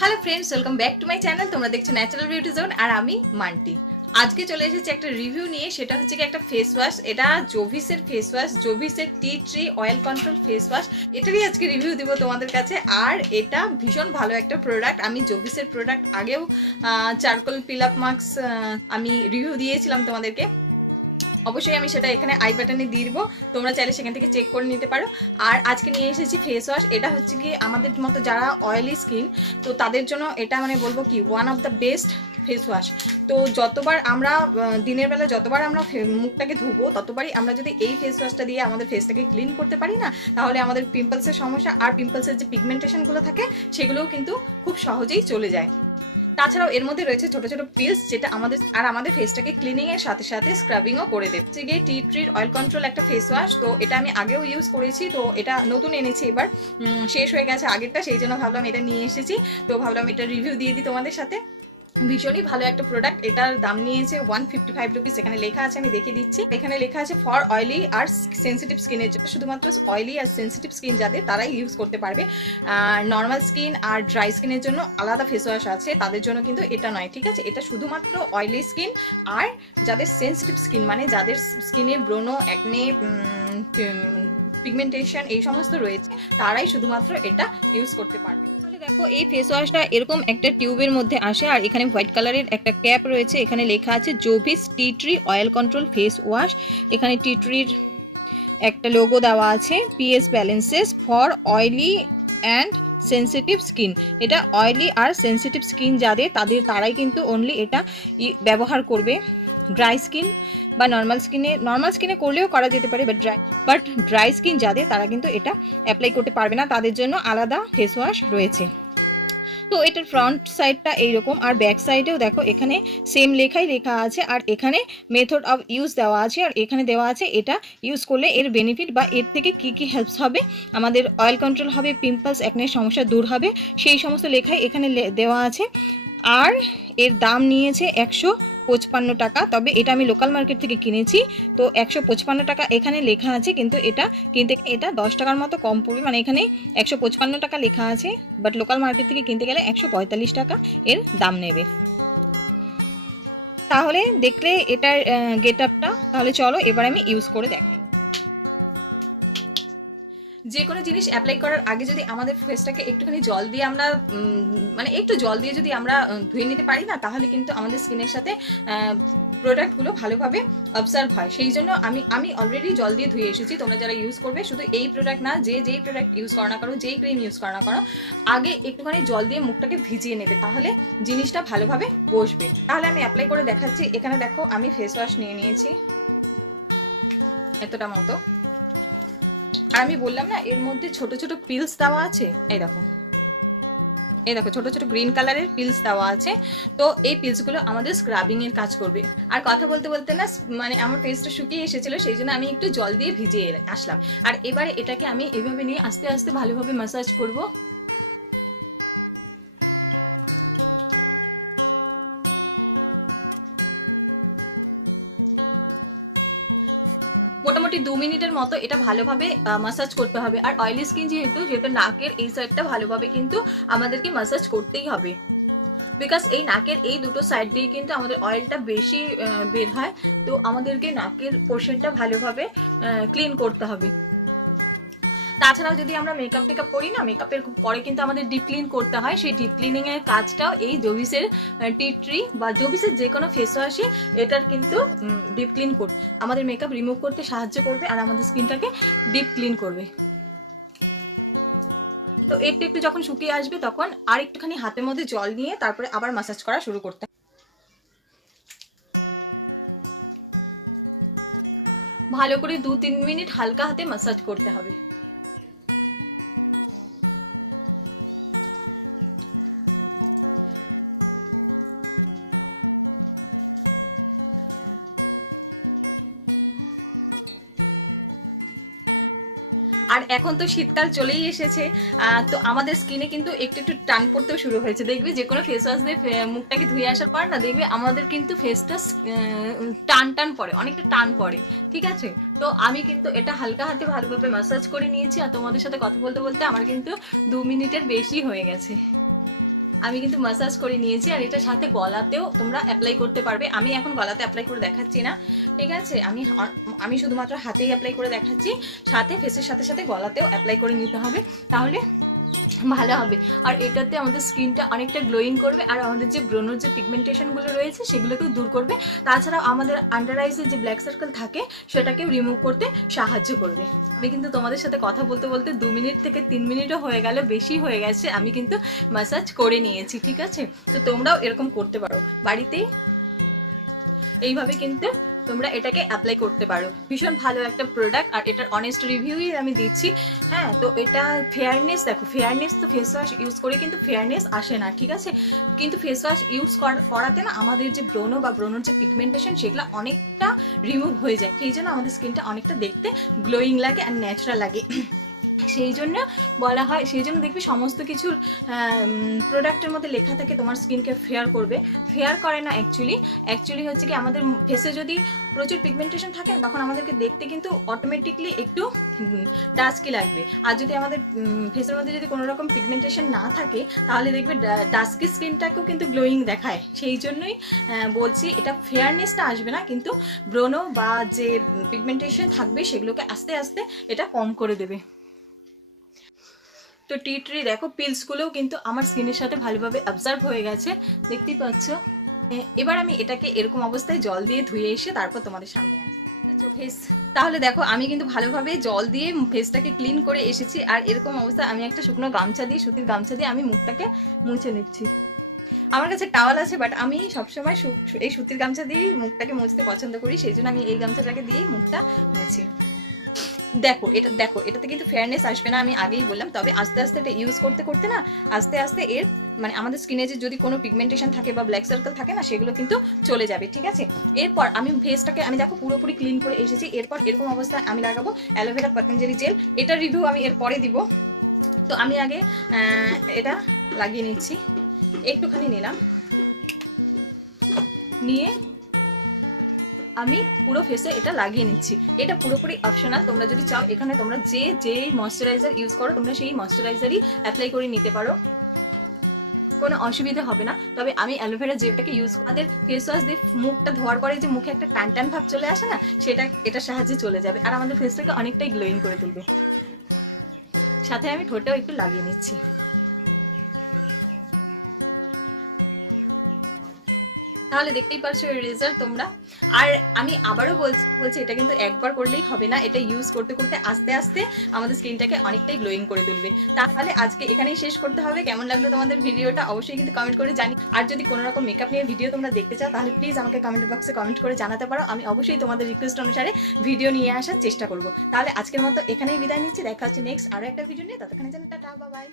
Hello friends, welcome back to my channel. তোমরা দেখছো natural beauty zone আর আমি মান্টি। আজকে চলে এসেছি একটা রিভিউ নিয়ে। সেটা হচ্ছে কি একটা ফেস ওয়াশ। এটা জোভিসের ফেস ওয়াশ, জোভিসের tea tree oil control face wash. এটারই আজকে রিভিউ দিব তোমাদের কাছে। আর এটা ভীষণ ভালো একটা প্রোডাক্ট। আমি জোভিসের প্রোডাক্ট আগেও চারকোল পিল আপ মাস্ক আমি রিভিউ দিয়েছিলাম তোমাদেরকে। অবশ্যই আমি সেটা এখানে আই বাটনে দিয়ে দিব, তোমরা চাইলে সেখান থেকে চেক করে নিতে পারো। আর আজকে নিয়ে এসেছি ফেস ওয়াশ। এটা হচ্ছে কি আমাদের মতো যারা অয়েলি স্কিন, তো তাদের জন্য এটা মানে বলবো কি one of the best face wash. তো যতবার আমরা দিনের বেলা যতবার আমরা মুখটাকে ধুবো, ততবারই আমরা যদি এই ফেস ওয়াশটা দিয়ে আমাদের ফেসটাকে ক্লিন করতে পারি না, তাহলে আমাদের পিম্পলসের সমস্যা আর পিম্পলসের যে পিগমেন্টেশনগুলো থাকে সেগুলোও কিন্তু খুব সহজেই চলে যায়। তাছাড়াও এর মধ্যে রয়েছে ছোট ছোট পিলস, যেটা আমাদের ফেসটাকে ক্লিনিং এর সাথে সাথে স্ক্রাবিংও করে দেবে। গিয়ে টি ট্রির অয়েল কন্ট্রোল একটা ফেস ওয়াশ। তো এটা আমি আগেও ইউজ করেছি, তো এটা নতুন এনেছি এবার, শেষ হয়ে গেছে আগেরটা, সেই জন্য ভাবলাম এটা নিয়ে এসেছি। তো ভাবলাম এটা রিভিউ দিয়ে দিই তোমাদের সাথে। ভীষণই ভালো একটা প্রোডাক্ট। এটার দাম নিয়েছে 155 রুপিস। এখানে লেখা আছে, আমি দেখে দিচ্ছি। এখানে লেখা আছে ফর অয়েলি আর সেন্সিটিভ স্কিনের জন্য, শুধুমাত্র অয়েলি আর সেন্সিটিভ স্কিন যাদের, তারাই ইউজ করতে পারবে। নর্মাল স্কিন আর ড্রাই স্কিনের জন্য আলাদা ফেস ওয়াশ আছে, তাদের জন্য কিন্তু এটা নয়, ঠিক আছে? এটা শুধুমাত্র অয়েলি স্কিন আর যাদের সেন্সিটিভ স্কিন, মানে যাদের স্কিনে ব্রণ, অ্যাকনে, পিগমেন্টেশন এই সমস্ত রয়েছে, তারাই শুধুমাত্র এটা ইউজ করতে পারবে। দেখো, এই ফেস ওয়াশটা এরকম একটা টিউবের মধ্যে আসে, আর এখানে হোয়াইট কালারের একটা ক্যাপ রয়েছে। এখানে লেখা আছে Jovees tea tree oil control face wash. এখানে টি ট্রির একটা লোগো দেওয়া আছে, pH balances for oily and sensitive skin. এটা অয়েলি আর সেন্সিটিভ স্কিন যাদের, তারাই কিন্তু অনলি এটা ব্যবহার করবে। ড্রাই স্কিন বা নর্মাল স্কিনে করলেও করা যেতে পারে, বাট ড্রাই স্কিন যাদের, তারা কিন্তু এটা অ্যাপ্লাই করতে পারবে না, তাদের জন্য আলাদা ফেস ওয়াশ রয়েছে। তো এটার ফ্রন্ট সাইডটা এইরকম, আর ব্যাক সাইডেও দেখো এখানে সেম লেখা আছে, আর এখানে মেথড অফ ইউজ দেওয়া আছে, আর এখানে দেওয়া আছে এটা ইউজ করলে এর বেনিফিট বা এর থেকে কি কি হেল্পস হবে। আমাদের অয়েল কন্ট্রোল হবে, পিম্পলস অ্যাকনের সমস্যা দূর হবে, সেই সমস্ত লেখাই এখানে দেওয়া আছে। আর এর দাম নিয়েছে 155 টাকা। তবে এটা আমি লোকাল মার্কেট থেকে কিনেছি, তো 155 টাকা এখানে লেখা আছে, কিন্তু এটা কিনতে এটা 10 টাকার মতো কম পড়বে। মানে এখানে 155 টাকা লেখা আছে, বাট লোকাল মার্কেট থেকে কিনতে গেলে 145 টাকা এর দাম নেবে। তাহলে দেখলে এটার গেট আপটা, তাহলে চলো এবার আমি ইউজ করে দেখাই। যে কোনো জিনিস অ্যাপ্লাই করার আগে যদি আমাদের ফেসটাকে একটুখানি জল দিয়ে আমরা মানে একটু জল দিয়ে যদি আমরা ধুয়ে নিতে পারি না, তাহলে কিন্তু আমাদের স্কিনের সাথে প্রোডাক্টগুলো ভালোভাবে অবজার্ভ হয়। সেই জন্য আমি অলরেডি জল দিয়ে ধুয়ে এসেছি। তোমরা যারা ইউজ করবে, শুধু এই প্রোডাক্ট না, যেই প্রোডাক্ট ইউজ করা না করো, যেই ক্রিম ইউজ করা না করো, আগে একটুখানি জল দিয়ে মুখটাকে ভিজিয়ে নেবে, তাহলে জিনিসটা ভালোভাবে বসবে। তাহলে আমি অ্যাপ্লাই করে দেখাচ্ছি। এখানে দেখো, আমি ফেস ওয়াশ নিয়ে নিয়েছি এতটা মতো। আর আমি বললাম না, এর মধ্যে ছোট ছোট পিলস দেওয়া আছে। এই দেখো ছোট ছোট গ্রিন কালারের পিলস দেওয়া আছে। তো এই পিলসগুলো আমাদের স্ক্রাবিং এর কাজ করবে। আর কথা বলতে বলতে না, মানে আমার ফেসটা শুকিয়ে এসেছিল, সেই জন্য আমি একটু জল দিয়ে ভিজিয়ে আসলাম। আর এবারে এটাকে আমি এভাবে নিয়ে আস্তে আস্তে ভালোভাবে ম্যাসাজ করব। মোটামুটি 2 মিনিটের মতো এটা ভালোভাবে ম্যাসাজ করতে হবে। আর অয়েলি স্কিন যেহেতু নাকের এই সাইডটা ভালোভাবে কিন্তু আমাদেরকে ম্যাসাজ করতেই হবে, বিকজ এই নাকের এই দুটো সাইড দিয়ে কিন্তু আমাদের অয়েলটা বেশি বের হয়। তো আমাদেরকে নাকের পোর্শনটা ভালোভাবে ক্লিন করতে হবে। তাছাড়াও যদি আমরা মেকআপ করি না, মেকআপের পরে কিন্তু আমাদের ডিপ ক্লিন করতে হয়। সেই ডিপ ক্লিনিং এর কাজটাও এই জোভিসের টি ট্রি বা জোভিসের যে কোনো ফেস ওয়াশে এটার কিন্তু ডিপ ক্লিন করবে, আমাদের মেকআপ রিমুভ করতে সাহায্য করবে, আর আমাদের স্কিনটাকে ডিপ ক্লিন করবে। তো একটু যখন শুকিয়ে আসবে, তখন আর একটুখানি হাতের মধ্যে জল নিয়ে তারপরে আবার ম্যাসাজ করা শুরু করতে হবে। ভালো করে 2-3 মিনিট হালকা হাতে ম্যাসাজ করতে হবে। আর এখন তো শীতকাল চলেই এসেছে, তো আমাদের স্কিনে কিন্তু একটু টান পড়তেও শুরু হয়েছে। দেখবি যে কোনো ফেস ওয়াশ দিয়ে মুখটাকে ধুয়ে আসার পর না, দেখবি আমাদের কিন্তু ফেসটা টান পড়ে, অনেকটা টান পড়ে, ঠিক আছে? তো আমি কিন্তু এটা হালকা হাতে ভালোভাবে ম্যাসাজ করে নিয়েছি, আর তোমাদের সাথে কথা বলতে বলতে আমার কিন্তু 2 মিনিটের বেশি হয়ে গেছে। আমি কিন্তু ম্যাসাজ করে নিয়েছি, আর এটা সাথে গলাতেও তোমরা অ্যাপ্লাই করতে পারবে। আমি এখন গলাতে অ্যাপ্লাই করে দেখাচ্ছি না, ঠিক আছে? আমি শুধুমাত্র হাতেই অ্যাপ্লাই করে দেখাচ্ছি, সাথে ফেসের সাথে সাথে গলাতেও অ্যাপ্লাই করে নিতে হবে, তাহলে ভালো হবে। আর এটাতে আমাদের স্কিনটা অনেকটা গ্লোয়িং করবে, আর আমাদের যে ব্রণের যে পিগমেন্টেশনগুলো রয়েছে সেগুলোকেও দূর করবে। তাছাড়াও আমাদের আন্ডার আইসের যে ব্ল্যাক সার্কেল থাকে সেটাকেও রিমুভ করতে সাহায্য করবে। আমি কিন্তু তোমাদের সাথে কথা বলতে বলতে 2 মিনিট থেকে 3 মিনিটও হয়ে গেল, বেশি হয়ে গেছে। আমি কিন্তু ম্যাসাজ করে নিয়েছি, ঠিক আছে? তো তোমরাও এরকম করতে পারো বাড়িতেই, এইভাবে কিন্তু তোমরা এটাকে অ্যাপ্লাই করতে পারো। ভীষণ ভালো একটা প্রোডাক্ট, আর এটার অনেস্ট রিভিউই আমি দিচ্ছি। হ্যাঁ, তো এটা ফেয়ারনেস, দেখো ফেয়ারনেস তো ফেস ওয়াশ ইউজ করে কিন্তু ফেয়ারনেস আসে না, ঠিক আছে? কিন্তু ফেস ওয়াশ ইউজ করাতে না আমাদের যে ব্রণ বা ব্রণের যে পিগমেন্টেশন সেগুলো অনেকটা রিমুভ হয়ে যায়, সেই জন্য আমাদের স্কিনটা অনেকটা দেখতে গ্লোয়িং লাগে আর ন্যাচারাল লাগে। সেই জন্য বলা হয়, সেই জন্য দেখবি সমস্ত কিছুর প্রোডাক্টের মধ্যে লেখা থাকে তোমার স্কিনকে ফেয়ার করবে। ফেয়ার করে না, অ্যাকচুয়ালি হচ্ছে কি, আমাদের ফেসে যদি প্রচুর পিগমেন্টেশন থাকে তখন আমাদেরকে দেখতে কিন্তু অটোমেটিকলি একটু ডাস্কি লাগবে। আর যদি আমাদের ফেসের মধ্যে যদি কোনো রকম পিগমেন্টেশন না থাকে তাহলে দেখবে ডাস্কি স্কিনটাকেও কিন্তু গ্লোয়িং দেখায়। সেই জন্যই বলছি, এটা ফেয়ারনেসটা আসবে না, কিন্তু ব্রণ বা যে পিগমেন্টেশন থাকবে সেগুলোকে আস্তে আস্তে এটা কম করে দেবে। তো টি ট্রি দেখো পিলসগুলোও কিন্তু আমার স্কিনের সাথে ভালোভাবে অবজার্ভ হয়ে গেছে, দেখতেই পাচ্ছ। এবার আমি এটাকে এরকম অবস্থায় জল দিয়ে ধুয়ে এসে তারপর তোমাদের সামনে আসি ফেস। তাহলে দেখো আমি কিন্তু ভালোভাবে জল দিয়ে ফেসটাকে ক্লিন করে এসেছি, আর এরকম অবস্থায় আমি একটা শুকনো গামছা দিয়ে, সুতির গামছা দিয়ে আমি মুখটাকে মুছে নিচ্ছি। আমার কাছে টাওয়াল আছে, বাট আমি সবসময় এই সুতির গামছা দিয়েই মুখটাকে মুছতে পছন্দ করি, সেই জন্য আমি এই গামছাটাকে দিয়েই মুখটা মুছি। দেখো এটাতে কিন্তু ফেয়ারনেস আসবে না, আমি আগেই বললাম। তবে আস্তে আস্তে এটা ইউজ করতে করতে না আস্তে আস্তে এর মানে আমাদের স্কিনে যে যদি কোনো পিগমেন্টেশন থাকে বা ব্ল্যাক সার্কেল থাকে না, সেগুলো কিন্তু চলে যাবে, ঠিক আছে? এরপর আমি ফেসটাকে আমি দেখো পুরোপুরি ক্লিন করে এসেছি। এরপর এরকম অবস্থায় আমি লাগাবো অ্যালোভেরা পতঞ্জলি জেল। এটার রিভিউ আমি এর পরে দিব। তো আমি আগে এটা লাগিয়ে নিচ্ছি, একটুখানি নিলাম, নিয়ে আমি পুরো ফেসে এটা লাগিয়ে নিচ্ছি। এটা পুরোপুরি অপশনাল, তোমরা যদি চাও এখানে তোমরা যে ময়শ্চারাইজার ইউজ করো তোমরা সেই ময়শ্চারাইজারই অ্যাপ্লাই করে নিতে পারো, কোনো অসুবিধা হবে না। তবে আমি অ্যালোভেরা জেলটাকে ইউজ করি। আমাদের ফেস ওয়াশ দিয়ে মুখটা ধোয়ার পরে যে মুখে একটা টান টান ভাব চলে আসে না, সেটা এটার সাহায্যে চলে যাবে, আর আমাদের ফেসটাকে অনেকটাই গ্লোয়িং করে তুলবে। সাথে আমি ঠোঁটেও একটু লাগিয়ে নিচ্ছি। তাহলে দেখতেই পারছো এর রেজাল্ট তোমরা। আর আমি আবারও বলছি এটা কিন্তু একবার করলেই হবে না, এটা ইউজ করতে করতে আস্তে আস্তে আমাদের স্কিনটাকে অনেকটাই গ্লোয়িং করে তুলবে। তাহলে আজকে এখানেই শেষ করতে হবে। কেমন লাগলো তোমাদের ভিডিওটা অবশ্যই কিন্তু কমেন্ট করে জানি। আর যদি কোনো রকম মেকআপ নিয়ে ভিডিও তোমরা দেখতে চাও তাহলে প্লিজ আমাকে কমেন্ট বক্সে কমেন্ট করে জানাতে পারো, আমি অবশ্যই তোমাদের রিকোয়েস্ট অনুসারে ভিডিও নিয়ে আসার চেষ্টা করব। তাহলে আজকের মতো এখানেই বিদায় নিচ্ছি, দেখা হচ্ছে নেক্সট আরও একটা ভিডিও নিয়ে। ততক্ষণে জানি টাটা, বাই বাই।